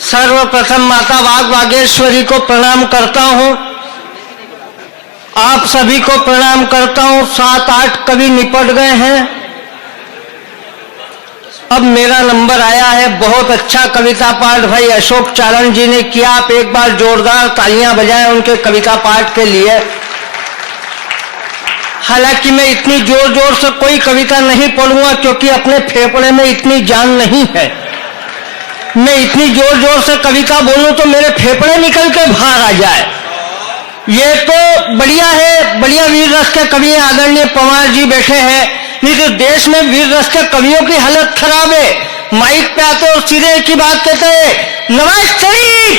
सर्वप्रथम माता वाग वागेश्वरी को प्रणाम करता हूं, आप सभी को प्रणाम करता हूं। 7-8 कवि निपट गए हैं, अब मेरा नंबर आया है। बहुत अच्छा कविता पाठ भाई अशोक चारण जी ने किया, आप एक बार जोरदार तालियां बजाएं उनके कविता पाठ के लिए। हालांकि मैं इतनी जोर जोर से कोई कविता नहीं पढ़ूंगा क्योंकि अपने फेफड़े में इतनी जान नहीं है। मैं इतनी जोर जोर से कविता बोलूं तो मेरे फेफड़े निकल के बाहर आ जाए। ये तो बढ़िया है, बढ़िया वीर रस के कवि आदरणीय पवार जी बैठे हैं, नहीं तो देश में वीर रस के कवियों की हालत खराब है। माइक पे आते और सीधे एक ही बात कहते हैं, नवाज शरीफ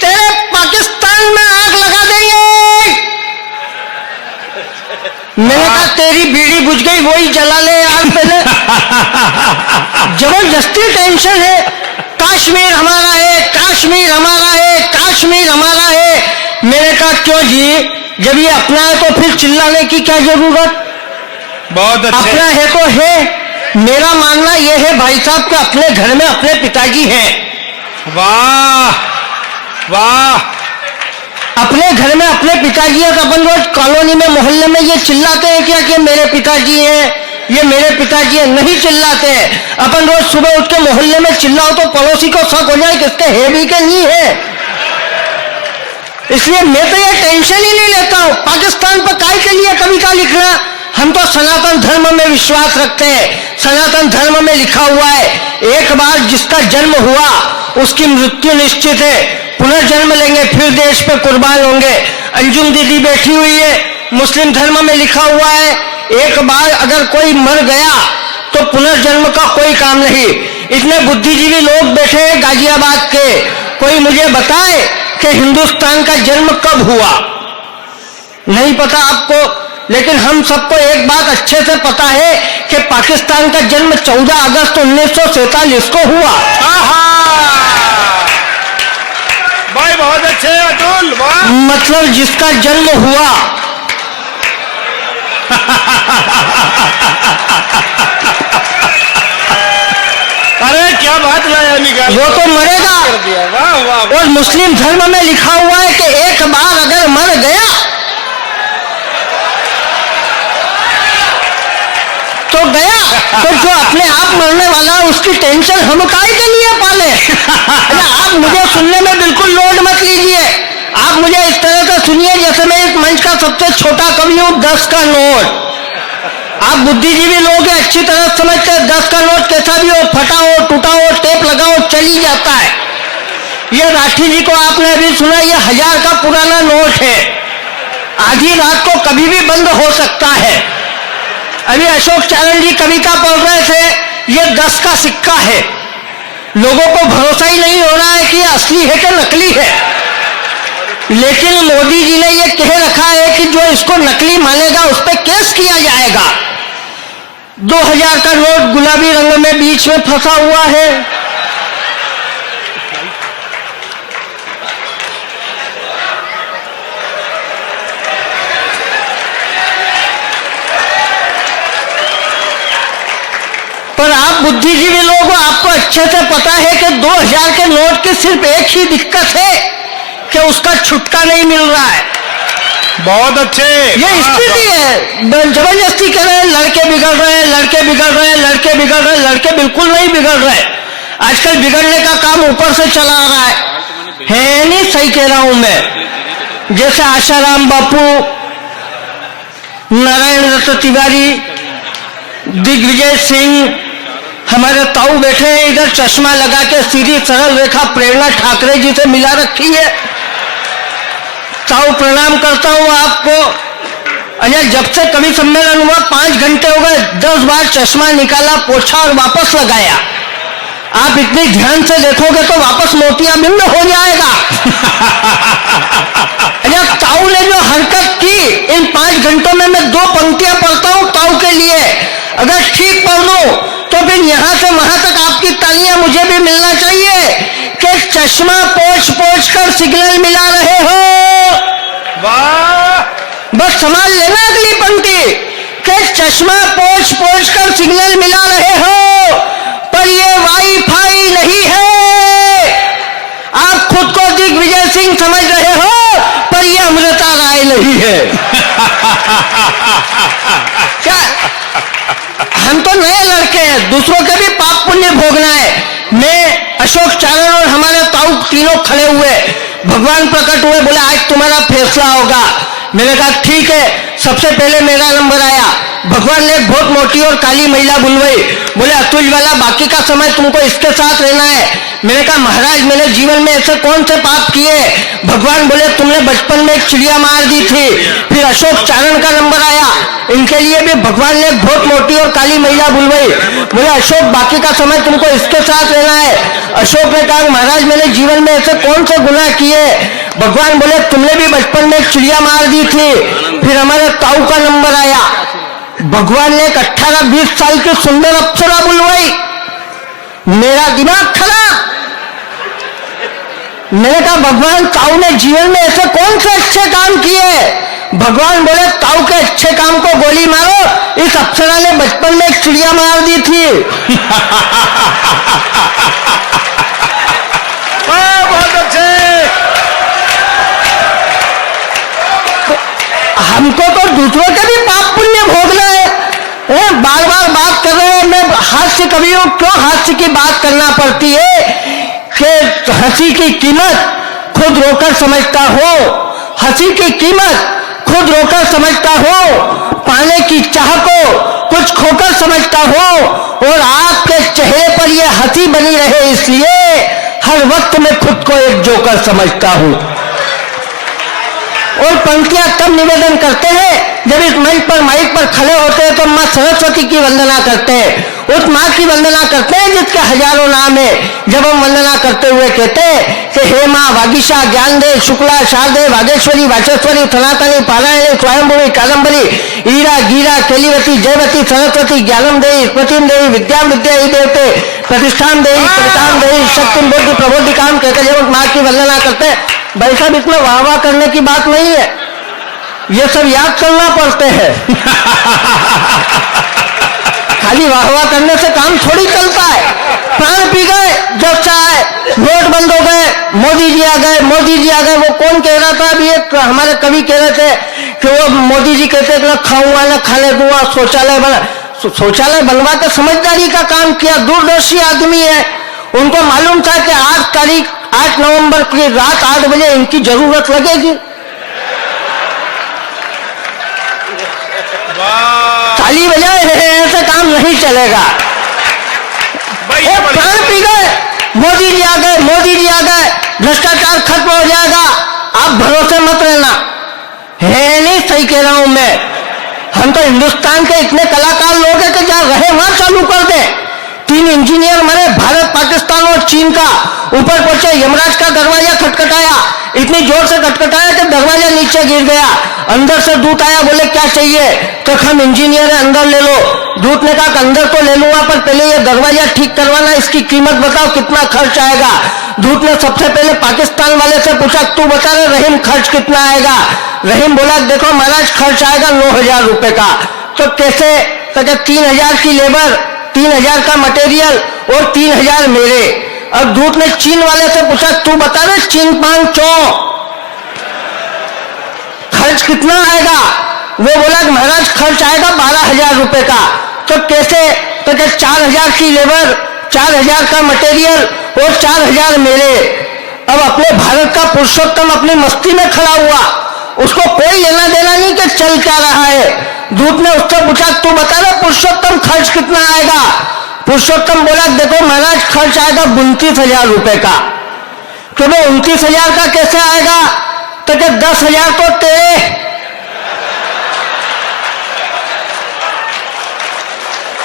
तेरे पाकिस्तान में आग लगा देंगे। मैंने कहा तेरी बीड़ी बुझ गई, वही जला ले यार पहले। जबरदस्ती टेंशन है, कश्मीर हमारा है, कश्मीर हमारा है, कश्मीर हमारा है। मैंने कहा क्यों जी, जब ये अपना है तो फिर चिल्लाने की क्या जरूरत। बहुत अच्छे। अपना है तो है। मेरा मानना यह है भाई साहब कि अपने घर में अपने पिताजी हैं। वाह वाह। अपने घर में अपने पिताजी है तो अपन रोज कॉलोनी में मोहल्ले में ये चिल्लाते हैं क्या कि मेरे पिताजी हैं, ये मेरे पिताजी हैं? नहीं चिल्लाते हैं। अपन रोज सुबह उठ के मोहल्ले में चिल्लाओ तो पड़ोसी को शक हो जाए किसके है भी के नहीं है। इसलिए मैं तो ये टेंशन ही नहीं लेता हूं पाकिस्तान पर काय के लिए कविता लिखना। हम तो सनातन धर्म में विश्वास रखते हैं। सनातन धर्म में लिखा हुआ है, एक बार जिसका जन्म हुआ उसकी मृत्यु निश्चित है, पुनर्जन्म लेंगे फिर देश पे कुर्बान होंगे। अंजुम दीदी बैठी हुई है, मुस्लिम धर्म में लिखा हुआ है, एक बार अगर कोई मर गया तो पुनर्जन्म का कोई काम नहीं। इतने बुद्धिजीवी लोग बैठे हैं गाजियाबाद के, कोई मुझे बताए कि हिंदुस्तान का जन्म कब हुआ। नहीं पता आपको, लेकिन हम सबको एक बात अच्छे से पता है कि पाकिस्तान का जन्म 14 अगस्त 1947 को हुआ। भाई बहुत अच्छे अतुल, वाह। मतलब जिसका जन्म हुआ अरे क्या बात लाया निकाल, वो तो मरेगा। वाह वाह। और मुस्लिम धर्म में लिखा हुआ है कि एक बार अगर मर गया तो गया। तो जो अपने आप मरने वाला है उसकी टेंशन हम काहे के लिए पाले। आप मुझे सुनने में बिल्कुल लोड मत लीजिए। आप मुझे इस तरह से सुनिए जैसे मैं इस मंच का सबसे छोटा कवि हूं। 10 का नोट, आप बुद्धिजीवी लोग हैं, अच्छी तरह समझते हैं 10 का नोट कैसा भी हो, फटा हो, टूटा हो, टेप लगा हो, चली जाता है। ये राठी जी को आपने अभी सुना, ये 1000 का पुराना नोट है, आधी रात को कभी भी बंद हो सकता है। अभी अशोक चारण जी कविता पढ़ रहे थे, ये 10 का सिक्का है। लोगों को भरोसा ही नहीं हो रहा है कि ये असली है कि नकली है। लेकिन मोदी जी ने ये कह रखा है कि जो इसको नकली मानेगा उस पर केस किया जाएगा। 2000 का नोट गुलाबी रंग में बीच में फंसा हुआ है। पर आप बुद्धिजीवी लोगों, आपको अच्छे से पता है कि 2000 के नोट की सिर्फ एक ही दिक्कत है कि उसका छुटका नहीं मिल रहा है। बहुत अच्छे। ये स्थिति है, जबरदस्ती कह रहे हैं लड़के बिगड़ रहे हैं, लड़के बिगड़ रहे हैं, लड़के बिगड़ रहे हैं। लड़के बिल्कुल नहीं बिगड़ रहे। आजकल बिगड़ने का काम ऊपर से चला आ रहा है नहीं, सही कह रहा हूं मैं। जैसे आशाराम बापू, नारायण दत्त तिवारी, दिग्विजय सिंह, हमारे ताऊ बैठे हैं इधर, चश्मा लगा के सीधी सरल रेखा प्रेरणा ठाकरे जी से मिला रखी है। ताऊ प्रणाम करता हूं आपको। अरे जब से कवि सम्मेलन हुआ 5 घंटे हो गए, 10 बार चश्मा निकाला, पोछा और वापस लगाया। आप इतनी ध्यान से देखोगे तो वापस मोतियाबिंद हो जाएगा। अरे ताऊ ने जो हरकत की, इन 5 घंटों में मैं 2 पंक्तियां पढ़ता हूं ताऊ के लिए। अगर ठीक पढ़ लूं तो फिर यहां से वहां तक आपकी तालियां मुझे भी मिलना चाहिए कि चश्मा पोंछ पोंछ कर सिग्नल मिला रहे हो। वाह। बस संभाल लेना अगली पंक्ति कि चश्मा पोंछ पोंछ कर सिग्नल मिला रहे हो, पर ये वाईफाई नहीं है। सिंह समझ रहे हो, पर ये अमृता राय नहीं है। क्या हम तो नए लड़के हैं, दूसरों के भी पाप पुण्य भोगना है। मैं, अशोक चारण और हमारे ताऊ तीनों खड़े हुए, भगवान प्रकट हुए, बोले आज तुम्हारा फैसला होगा। मैंने कहा ठीक है। सबसे पहले मेरा नंबर आया। भगवान ने एक बहुत मोटी और काली महिला बुलवाई, बोले अतुल वाला बाकी का समय तुमको इसके साथ रहना है। मैंने कहा महाराज मैंने जीवन में ऐसे कौन से पाप किए? भगवान बोले तुमने बचपन में एक चिड़िया मार दी थी। फिर अशोक चारण का नंबर आया, इनके लिए भी भगवान ने एक बहुत मोटी और काली महिला बुलवाई, बोले अशोक बाकी का समय तुमको इसके साथ रहना है। अशोक ने कहा महाराज मैंने जीवन में ऐसे कौन से गुनाह किए? भगवान बोले तुमने भी बचपन में एक चिड़िया मार दी थी। फिर हमारे ताऊ का नंबर आया, भगवान ने एक 18-20 साल की सुंदर अप्सरा बुलवाई। मेरा दिमाग खराब। मैंने कहा भगवान ताऊ ने जीवन में ऐसे कौन से अच्छे काम किए? भगवान बोले ताऊ के अच्छे काम को गोली मारो, इस अप्सरा ने बचपन में एक चिड़िया मार दी थी। बहुत अच्छे। हमको तो दूसरों के भी पाप पुण्य भोगना है। बार बार बात कर रहे हैं, मैं हास्य कवि हूं, क्यों हास्य की बात करना पड़ती है कि हंसी की कीमत खुद रोकर समझता हो, हंसी की कीमत खुद रोकर समझता हो, पाने की चाह को कुछ खोकर समझता हो, और आपके चेहरे पर यह हंसी बनी रहे इसलिए हर वक्त मैं खुद को एक जोकर समझता हूं। और पंक्तियां तब निवेदन करते हैं जब इस मंच पर माइक पर खड़े होते हैं तो मां सरस्वती की वंदना करते हैं। उस मां की वंदना करते हैं जिसके हजारों नाम है। जब हम वंदना करते हुए कहते हैं कि हे मां वागीशा, ज्ञानदे, शुक्ला, शारदे, वागेश्वरी, वाचेश्वरी, सनातनी, पारायणी, स्वयंभुवी, कादम्बरी, ईरा, गीरा, केलीवती, जयवती, सरस्वती, ज्ञानम देवी, स्मृतिम देवी, विद्याम विद्या देवते, प्रतिष्ठान देवी, कविताम देवी, शक्ति बुद्धि प्रबोधि काम कहते जब उस मां की वंदना करते हैं। भाई साहब इसमें वाह वाह करने की बात नहीं है, ये सब याद करना पड़ते हैं। खाली वाह वाह करने से काम थोड़ी चलता है। प्राण पी गए, जब चाहे नोट बंद हो गए, मोदी जी आ गए, मोदी जी आ गए। वो कौन कह रहा था? अभी एक हमारे कवि कह रहे थे कि वो मोदी जी कहते ना खाऊंगा ना खाने दूंगा, शौचालय बना। शौचालय बनवा के समझदारी का काम किया, दूरदर्शी आदमी है। उनको मालूम था कि 8 नवंबर की रात 8 बजे इनकी जरूरत लगेगी। ताली बजाए, ऐसे काम नहीं चलेगा। प्राण पी गए, मोदी जी आ गए, मोदी जी आ गए, भ्रष्टाचार खत्म हो जाएगा, आप भरोसे मत रहना। है नहीं, सही कह रहा हूं मैं। हम तो हिंदुस्तान के इतने कलाकार लोग हैं कि जहां रहे वहां चालू कर दें। 3 इंजीनियर मरे, भारत, पाकिस्तान और चीन का। ऊपर पहुंचे, यमराज का दरवाजा खटखटाया, इतनी जोर से खटखटाया कि दरवाजा नीचे गिर गया। अंदर से दूत आया, बोले क्या चाहिए? तो हम इंजीनियर है, अंदर ले लो। दूत ने कहा अंदर तो ले लूंगा, पर पहले ये दरवाजा ठीक करवाना, इसकी कीमत बताओ कितना खर्च आएगा। दूत ने सबसे पहले पाकिस्तान वाले से पूछा तू बता रहे रहीम खर्च कितना आएगा? रहीम बोला देखो महाराज खर्च आएगा 9,000 रुपए का। तो कैसे? तो 3,000 की लेबर, 3,000 का मटेरियल और 3,000 मेरे। और दूत ने चीन वाले से पूछा तू बता रहे चीन पान चो खर्च कितना आएगा? वो बोला कि महाराज खर्च आएगा 12,000 रुपए का। तो कैसे? तो 4,000 की लेबर, 4,000 का मटेरियल और 4,000 मेरे। अब अपने भारत का पुरुषोत्तम अपनी मस्ती में खड़ा हुआ, उसको कोई लेना देना नहीं कि चल क्या रहा है। दूत ने उससे पूछा तू बता रहे पुरुषोत्तम खर्च कितना आएगा? पुरुषोत्तम बोला देखो महाराज खर्च आएगा 29,000 रुपए का। तो वो 29,000 का कैसे आएगा? तो 10,000 तो तेरे।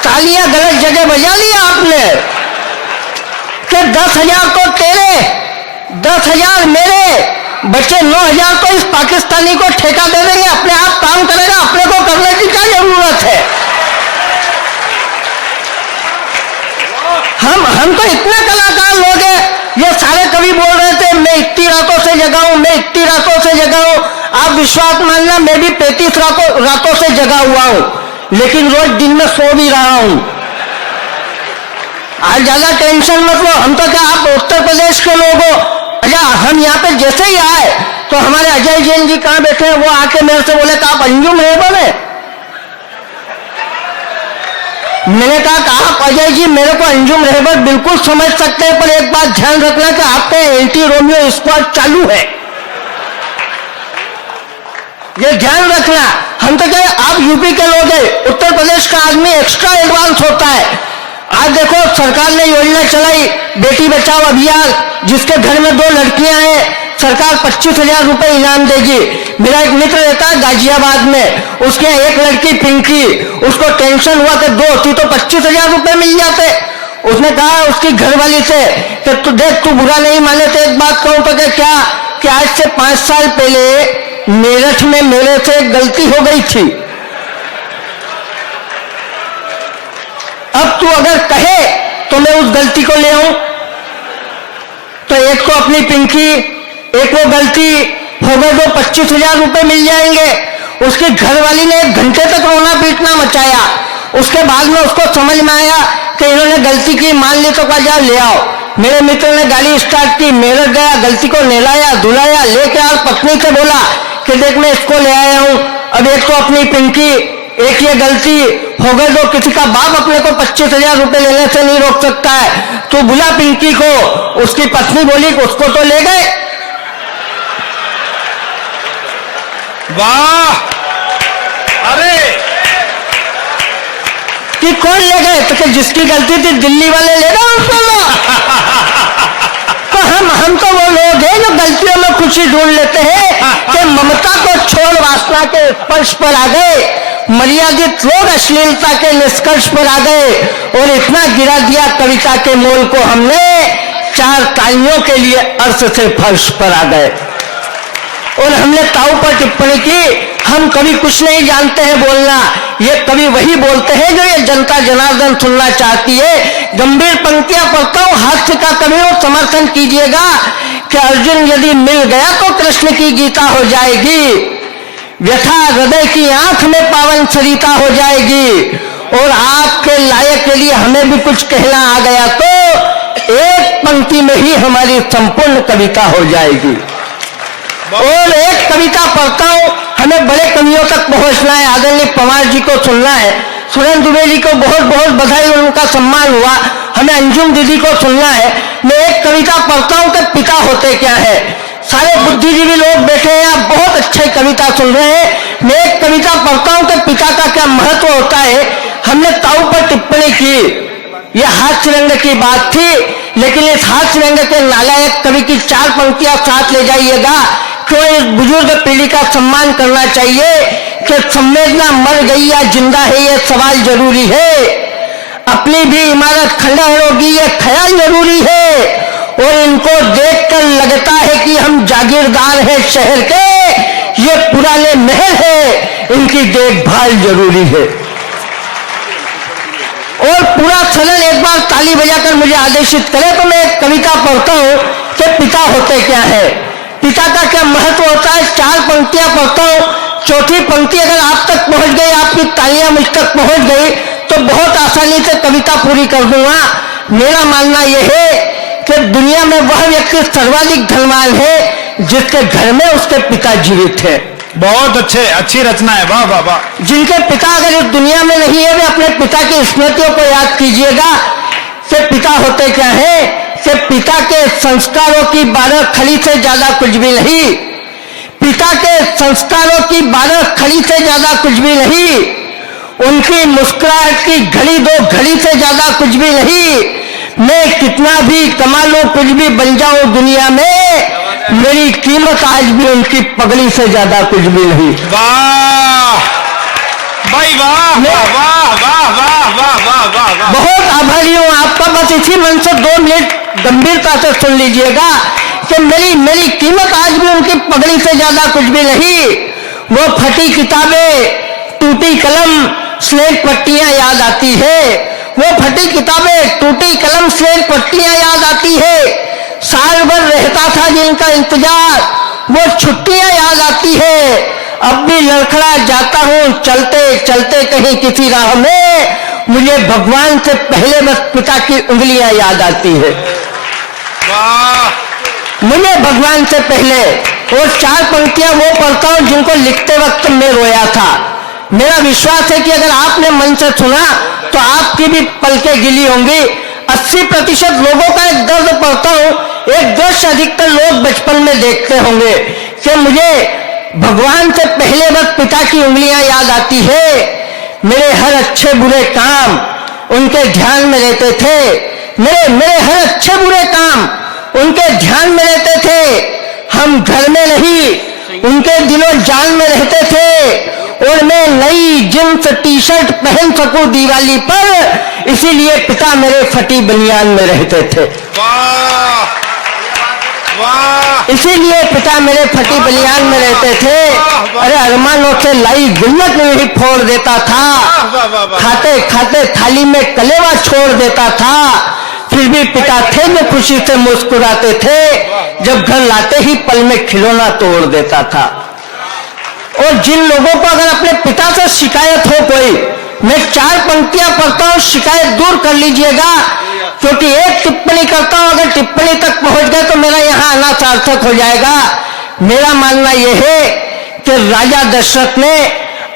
तालियां गलत जगह बजा लिया आपने कि 10,000 तो तेरे, 10,000 मेरे, बच्चे 9,000 तो इस पाकिस्तानी को ठेका दे देंगे, अपने आप काम करेगा, अपने को करने की क्या जरूरत है? हम तो इतने कलाकार लोग हैं। ये सारे कवि बोल रहे थे मैं इतनी रातों से जगा हूं, मैं इतनी रातों से जगा हूं। आप विश्वास मानना मैं भी 35 रातों से जगा हुआ हूं, लेकिन रोज दिन में सो भी रहा हूं। आज ज्यादा टेंशन मत लो। हम तो क्या, आप उत्तर प्रदेश के लोग हो, अच्छा, हम यहाँ पे जैसे ही आए तो हमारे अजय जैन जी कहाँ बैठे हैं, वो आके मेरे से बोले कि आप अंजुम रहबर हैं। मैंने कहा कि आप अजय जी मेरे को अंजुम रहबर बिल्कुल समझ सकते हैं, पर एक बात ध्यान रखना कि आपके एंटी रोमियो स्क्वाड चालू है, ये ध्यान रखना। हम तो कहे आप यूपी के लोग हैं, उत्तर प्रदेश का आदमी एक्स्ट्रा एडवांस होता है। आज देखो सरकार ने योजना चलाई बेटी बचाओ अभियान, जिसके घर में 2 लड़कियां हैं, सरकार 25,000 रुपए इनाम देगी। मेरा एक मित्र रहता है गाजियाबाद में, उसके एक लड़की पिंकी, उसको टेंशन हुआ कि 2 होती तो 25,000 रुपए मिल जाते। उसने कहा उसकी घरवाली से कि तू देख, तू बुरा नहीं माने तो एक बात कहूं तो क्या कि आज से 5 साल पहले मेरठ में मेरे से एक गलती हो गई थी। अब तू अगर कहे तो मैं उस गलती को ले आऊं, तो एक को अपनी पिंकी, एक वो गलती हो गए तो 25,000 रुपए मिल जाएंगे। उसकी घरवाली ने 1 घंटे तक रोना पीटना मचाया। उसके बाद में उसको समझ में आया कि इन्होंने गलती की, मान ली तो कहा जाओ ले आओ। मेरे मित्र ने गाड़ी स्टार्ट की, मेरठ गया, गलती को नहलाया धुलाया, लेके आ पत्नी से बोला कि देख मैं इसको ले आया हूं। अब एक तो अपनी पिंकी, एक ये गलती हो गई तो किसी का बाप अपने को 25,000 रुपए लेने से नहीं रोक सकता है। तो बुला पिंकी को। उसकी पत्नी बोली कि उसको तो ले गए। वाह, अरे कि कौन ले गए, तो कि जिसकी गलती थी दिल्ली वाले ले गए उसको। तो हम तो वो लोग हैं जो गलतियों में खुशी ढूंढ लेते हैं कि ममता को छोड़ वासना के स्पर्श पर आ गए, मर्यादित लोग अश्लीलता के निष्कर्ष पर आ गए, और इतना गिरा दिया कविता के मोल को हमने 4 तालियों के लिए अर्श से फर्श पर आ गए। और हमने ताऊ पर टिप्पणी की, हम कभी कुछ नहीं जानते हैं बोलना, ये कभी वही बोलते हैं जो ये जनता जनार्दन सुनना चाहती है। गंभीर पंक्तियां पढ़ता हूं, हास्य का कभी वो समर्थन कीजिएगा कि अर्जुन यदि मिल गया तो कृष्ण की गीता हो जाएगी, व्यथा हृदय की आंख में पावन सरिता हो जाएगी, और आपके लायक के लिए हमें भी कुछ कहना आ गया तो एक पंक्ति में ही हमारी संपूर्ण कविता हो जाएगी। और एक कविता पढ़ता हूं, हमें बड़े कवियों तक पहुंचना है। आदरणीय पवार जी को सुनना है, सुरेंद्र दुबे जी को बहुत बहुत बधाई, उनका सम्मान हुआ। हमें अंजुम दीदी को सुनना है। मैं एक कविता पढ़ता हूं कि पिता होते क्या है। सारे बुद्धिजीवी लोग बैठे हैं, आप बहुत अच्छी कविता सुन रहे हैं। मैं एक कविता पढ़ता हूं कि पिता का क्या महत्व होता है। हमने ताऊ पर टिप्पणी की, यह हास्य रंग की बात थी, लेकिन इस हास्य रंग के नालायक कवि की 4 पंक्तियां साथ ले जाइएगा। क्यों इस बुजुर्ग पीढ़ी का सम्मान करना चाहिए कि संवेदना मर गई या जिंदा है, यह सवाल जरूरी है। अपनी भी इमारत खंडहर होगी, यह ख्याल जरूरी है। और इनको देखकर लगता है कि हम जागीरदार हैं शहर के, ये पुराने महल है, इनकी देखभाल जरूरी है। और पूरा सदन एक बार ताली बजाकर मुझे आदेशित करे तो मैं एक कविता पढ़ता हूं कि पिता होते क्या है, पिता का क्या महत्व होता है। 4 पंक्तियां पढ़ता हूं, 4थी पंक्ति अगर आप तक पहुंच गई, आपकी तालियां मुझ तक पहुंच गई तो बहुत आसानी से कविता पूरी कर दूंगा। मेरा मानना यह है कि दुनिया में वह व्यक्ति सर्वाधिक धनवान है जिसके घर में उसके पिता जीवित है। बहुत अच्छी रचना है, वाह वाह वाह। जिनके पिता अगर इस दुनिया में नहीं है, वे अपने पिता की स्मृतियों को याद कीजिएगा कि पिता होते क्या है, कि पिता के संस्कारों की 12 खड़ी से ज्यादा कुछ भी नहीं, पिता के संस्कारों की 12 खड़ी से ज्यादा कुछ भी नहीं, उनकी मुस्कुराहट की घड़ी 2 घड़ी से ज्यादा कुछ भी नहीं। मैं कितना भी कमा लूं, कुछ भी बन जाऊं दुनिया में, मेरी कीमत आज भी उनकी पगड़ी से ज्यादा कुछ भी नहीं। वाह भाई, वाह वाह वाह वाह वाह वाह वाह वाह वाह। बहुत आभारी हूं आपका। बस इसी मन से 2 मिनट गंभीरता से सुन लीजिएगा कि मेरी कीमत आज भी उनकी पगड़ी से ज्यादा कुछ भी नहीं। वो फटी किताबें, टूटी कलम, स्लेट पट्टियां याद आती है। वो फटी किताबें, टूटी कलम, स्लेट पट्टियां याद आती है। साल भर रहता था जिनका इंतजार, वो छुट्टियां याद आती है। अब भी लड़खड़ा जाता हूं चलते चलते कहीं किसी राह में, मुझे भगवान से पहले बस पिता की उंगलियां याद आती है। वाह, मुझे भगवान से पहले वो 4 पंक्तियां वो पढ़ता हूं जिनको लिखते वक्त मैं रोया था। मेरा विश्वास है कि अगर आपने मन से सुना तो आपकी भी पलकें गिली होंगी। 80% लोगों का एक दर्द पढ़ता हूं, एक दृश्य अधिकतर लोग बचपन में देखते होंगे कि मुझे भगवान से पहले बस पिता की उंगलियां याद आती है। मेरे हर अच्छे बुरे काम उनके ध्यान में रहते थे। मेरे हर अच्छे बुरे काम उनके ध्यान में रहते थे। हम घर में नहीं उनके दिलों जान में रहते थे। और मैं नई जींस टी शर्ट पहन सकूं दिवाली पर, इसीलिए पिता मेरे फटी बनियान में रहते थे। वाह वाह, इसीलिए पिता मेरे फटी बनियान में रहते थे। अरे अरमानों से लाई गुल्लक में ही फोड़ देता था। खाते खाते थाली में कलेवा छोड़ देता था। फिर भी पिता थे जो खुशी से मुस्कुराते थे। जब घर लाते ही पल में खिलौना तोड़ देता था। और जिन लोगों को अगर अपने पिता से शिकायत हो कोई, मैं 4 पंक्तियां पढ़ता हूं, शिकायत दूर कर लीजिएगा। क्योंकि एक टिप्पणी करता हूं, अगर टिप्पणी तक पहुंच गए तो मेरा यहां आना सार्थक हो जाएगा। मेरा मानना यह है कि राजा दशरथ ने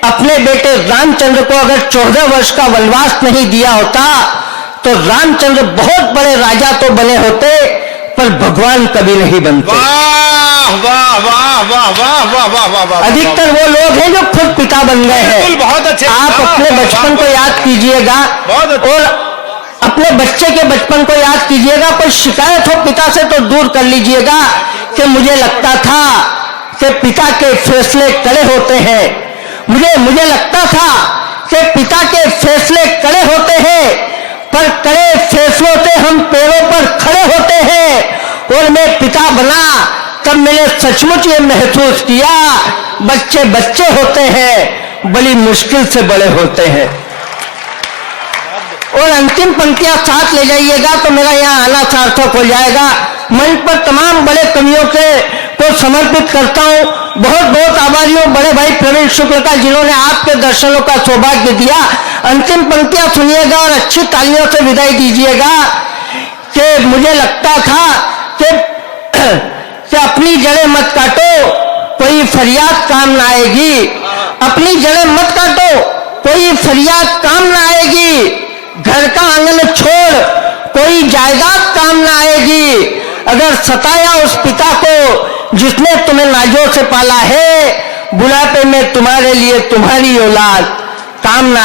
अपने बेटे रामचंद्र को अगर 14 वर्ष का वनवास नहीं दिया होता तो रामचंद्र बहुत बड़े राजा तो बने होते, पर भगवान कभी नहीं बनते। वाह वाह वाह वाह वाह वाह वाह वाह वाह। अधिकतर वो लोग हैं जो खुद पिता बन गए हैं। बहुत अच्छे। आप अपने बचपन को याद कीजिएगा और अपने बच्चे के बचपन को याद कीजिएगा। कोई शिकायत हो पिता से तो दूर कर लीजिएगा कि मुझे लगता था कि पिता के फैसले कड़े होते हैं। मुझे लगता था कि पिता के फैसले कड़े होते हैं, पर कड़े फैसलों से हम पैरों पर खड़े होते हैं। और मैं पिता बना तब मैंने सचमुच ये महसूस किया, बच्चे बच्चे होते हैं, बड़ी मुश्किल से बड़े होते हैं। और अंतिम पंक्तियां साथ ले जाइएगा तो मेरा यहाँ आना सार्थक हो जाएगा। मंच पर तमाम बड़े कवियों को समर्पित करता हूँ। बहुत बहुत आभारी हूँ बड़े भाई प्रवीण शुक्ल का, जिन्होंने आपके दर्शनों का सौभाग्य दिया। अंतिम पंक्तियां सुनिएगा और अच्छी तालियों से विदाई दीजिएगा कि मुझे लगता था कि अपनी जड़ें मत काटो, कोई फरियाद काम ना आएगी। अपनी जड़ें मत काटो, कोई फरियाद काम ना आएगी। घर का आंगन छोड़, कोई जायदाद काम ना आएगी। अगर सताया उस पिता को जिसने तुम्हें नाजों से पाला है, बुढ़ापे में तुम्हारे लिए तुम्हारी औलाद काम ना